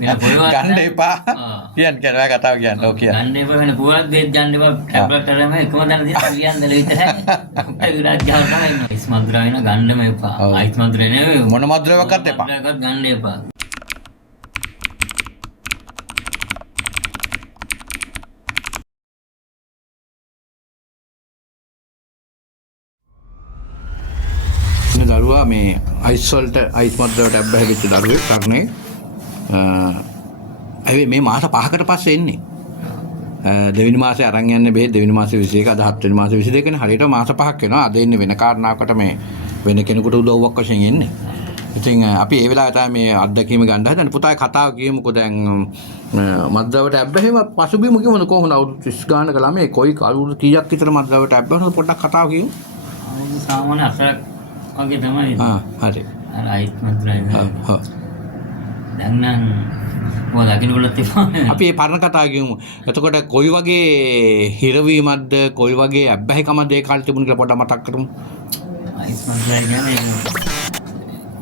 වෙන පොළොවක් ගන්න එපා. කියන්න ඔයා කතාව කියන්න. ඔව් කියන්න. ගන්න එපා වෙන පුවක් දෙයක් ගන්න එපා. ටැබ්ලට් කරාම එකම තැන තියෙන ලියන්නල විතරයි. උට විරාජ් ගහන තමයි ඉන්නේ. අයිස් මද්ද්‍රා වෙන ගන්නම එපා. අයිස් මද්ද්‍රා නෙවෙයි මොන මද්ද්‍රාවක්වත් එපා. මද්ද්‍රාවක්වත් ගන්න එපා. දරුවා මේ අයිස් වලට අයිස් මද්ද්‍රාවට අබ්බැහි වෙච්ච දරුවෙක් තරණේ ඇයි මේ මාස 5කට පස්සේ එන්නේ දෙවෙනි මාසේ අරන් යන්නේ බෙහෙත් දෙවෙනි මාසේ 21 අද 7 වෙනි මාසේ 22 නේ හරියට මාස 5ක් වෙනවා අද එන්නේ වෙන කාරණාවකට මේ වෙන කෙනෙකුට උදව්වක් වශයෙන් එන්නේ ඉතින් අපි ඒ වෙලාවේ තමයි මේ අත්දැකීම ගන්න හදන්නේ පුතාගේ කතාව කියමුකෝ දැන් මද්ද්‍රාවට අබ්බැහිම පසුබිම කිව්වොත් කොහොමද අවුරුදු 30 ගානක ළමයි කොයි අවුරුදු කීයක් විතර මද්ද්‍රාවට අබ්බැහිම පොඩ්ඩක් කතාව කියමු සාමාන්‍ය අසරක් වගේ තමයි හරි අර අයිස් මද්ද්‍රා දැන් නම් මොකද අකිනවලත් තිබුණා අපි මේ පරණ කතාව කියමු එතකොට කොයි වගේ හිරවීමක්ද කොයි වගේ අබ්බැහිකමක්ද ඒ කාලේ තිබුණ කියලා පොඩ්ඩක් මතක් කරමු අයිස් මද්ද්‍රා කියන්නේ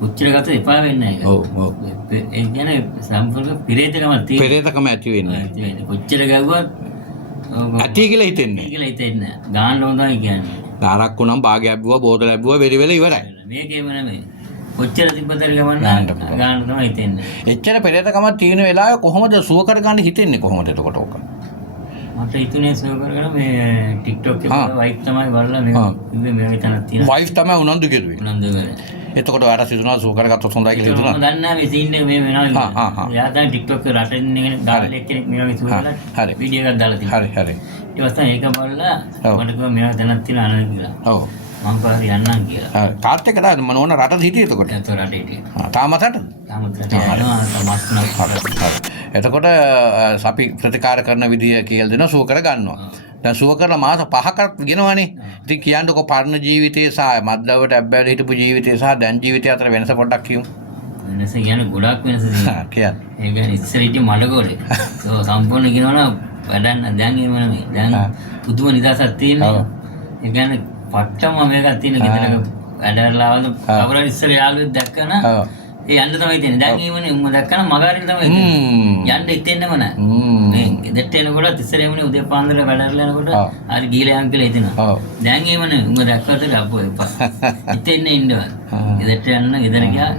උච්චර ගත එපා වෙන්නේ නැහැ. ඔව්. ඒ කියන්නේ සම්පූර්ණ පිරේතකමක් තියෙන. පෙරේතකම ඇති වෙන්නේ. කොච්චර ගැව්වත් ඇටි කියලා හිතෙන්නේ. ඇටි කියලා හිතෙන්නේ නැහැ. ගාන්න හොඳයි කියන්නේ. දාරක්කු නම් භාගයක් ඇබ්බුවා බෝතල ඇබ්බුවා වෙරි වෙල ඉවරයි. මේකේම නෙමෙයි. කොච්චර තිබ්බතර ගමන්න ගාන්න තමයි හිතෙන්නේ. එච්චර පෙරේතකමක් තියෙන වෙලාවේ කොහොමද සුව කර ගන්න හිතෙන්නේ කොහොමද එතකොට ඕක? මට හිතුනේ සුව කරගෙන මේ TikTok එකේ වයිෆ් තමයි බලලා මේ මේ විතරක් තියෙනවා. වයිෆ් තමයි උනන්දු කෙරුවේ. උනන්දු කරේ. එතකොට ඔයාලට සිතුනවා සුව කරගත්තොත් හොඳයි කියලා හිතුණා. මම දන්නේ නැහැ මේ සීන් එක මේ වෙනවා. එයා තමයි TikTok එක රටින් ඉගෙන ගාල් එක්කෙනෙක් මේ වගේ සුව කරලා වීඩියෝ එකක් දාලා තියෙනවා. හරි. ඊට පස්සේ ඒක බලලා මට කිව්වා මේවා දැනක් තියෙන අනන කියලා. ඔව්. මම පාරේ යන්නම් කියලා. හරි. තාත් එක දාන්න මම ඕන රටද හිටියේ එතකොට. එතකොට රටේ හිටියේ. තාමත් රටද? තාමත් රටේ යනවා තමස්න. එතකොට අපි ප්‍රතිකාර කරන විදිය කියලා දෙනවා සුව කර ගන්නවා. දැන් සුව කරලා මාස 5ක් ගෙනවනේ. ඉතින් කියන්නකො පරණ ජීවිතයේ සහ මද්ද්‍රාවට අබ්බැහිලා හිටපු ජීවිතය සහ දැන් ජීවිතය අතර වෙනස පොඩ්ඩක් කියමු. වෙනස කියන්නේ ගොඩක් වෙනස තියෙනවා. කියන්න. ඒ කියන්නේ ඉස්සර හිටිය මඩගොඩේ. සම්පූර්ණ කියනවනම් වැඩන්න දැන් එහෙම නෙමෙයි. දැන් පුදුම නිදහසක් තියෙනවා. ඒ කියන්නේ පට්ටම මේකක් තියෙන ගෙදරක වැඩරලාවද කවුරු ඉස්සර යාළුවෙක් දැක්කම ඒ යන්න තමයි තියෙන්නේ. දැන් එහෙමනේ උඹ දැක්කම මගහරින්න තමයි තියෙන්නේ. යන්න හිතෙන්නෙම නැහැ. මේ ගෙදරට එනකොට ඉස්සර එහෙමනේ උදේ පාන්දර වැඩරලා යනකොට හරි ගිහලා යන් කියලා හිතෙනවා. දැන් එහෙමනේ උඹ දැක්කට අපෝ එපා. හිතෙන්නේ ඉන්නවා. ගෙදරට යන්න ගෙදර ගියා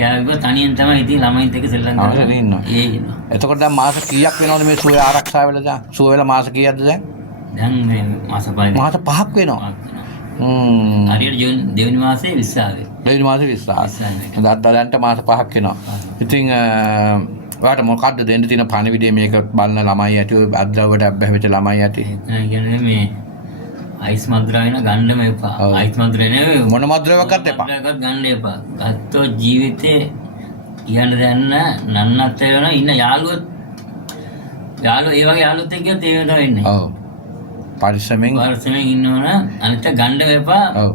කෑවුවා තනියෙන් තමයි ඉතින් ළමයිත් එක්ක සෙල්ලම් කරලා ඒ ඉන්නවා. එතකොට දැන් මාස කීයක් වෙනවද මේ සුවය ආරක්ෂා වෙලා දැන්? සුව වෙලා මාස කීයක්ද දැන්? දැන් මේ මාස 5ක්. මාස 5ක් වෙනවා. හරියට දෙවෙනි මාසේ 20 ආවේ. දෙවෙනි මාසේ 20. දැන්ට මාස 5ක් වෙනවා. ඉතින් ඔයාලට මොකක්ද දෙන්න තියෙන පණිවිඩය මේක බලන ළමයි ඇති අද්ද්‍රව්‍යට අබ්බැහි වෙච්ච ළමයි ඇති? ඒ කියන්නේ මේ අයිස් මද්ද්‍රා වෙන ගන්නම එපා. අයිස් මද්ද්‍රා නෙවෙයි මොන මද්ද්‍රාවක්වත් එපා. මද්ද්‍රාවක්වත් ගන්න එපා. ගත්තොත් ජීවිතේ කියන්න දැන්න නන්නත් වෙන ඉන්න යාළුවෝ ඒ වගේ යාළුවොත් එක්ක ගියත් ඒ තමයි ඉන්නේ. ඔව්. පරිස්සමෙන් ඉන්නවන අනිත් ගන්න එපා. ඔව්.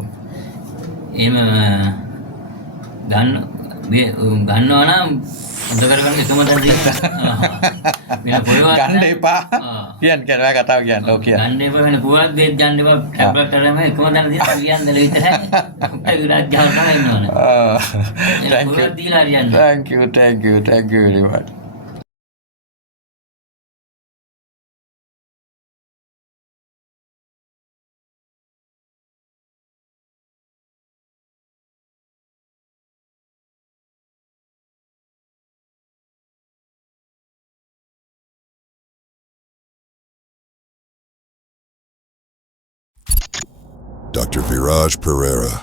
එහෙම ගන්නවා නම් හොඳ කරගන්න එකම තැන තියෙනවා. වෙන පොළොවක් ගන්න එපා. කියන්න ඔයා කතාව කියන්න. ඔව් කියන්න. ගන්න එපා වෙන පුවක් දෙයක් ගන්න එපා. ටැබ්ලට් කරාම එකම තැන තියෙනවා ලියන්නල විතරයි. උට විරාජ් ගහන තමයි ඉන්නවනේ. Thank you very much. Dr. Viraj Pereira.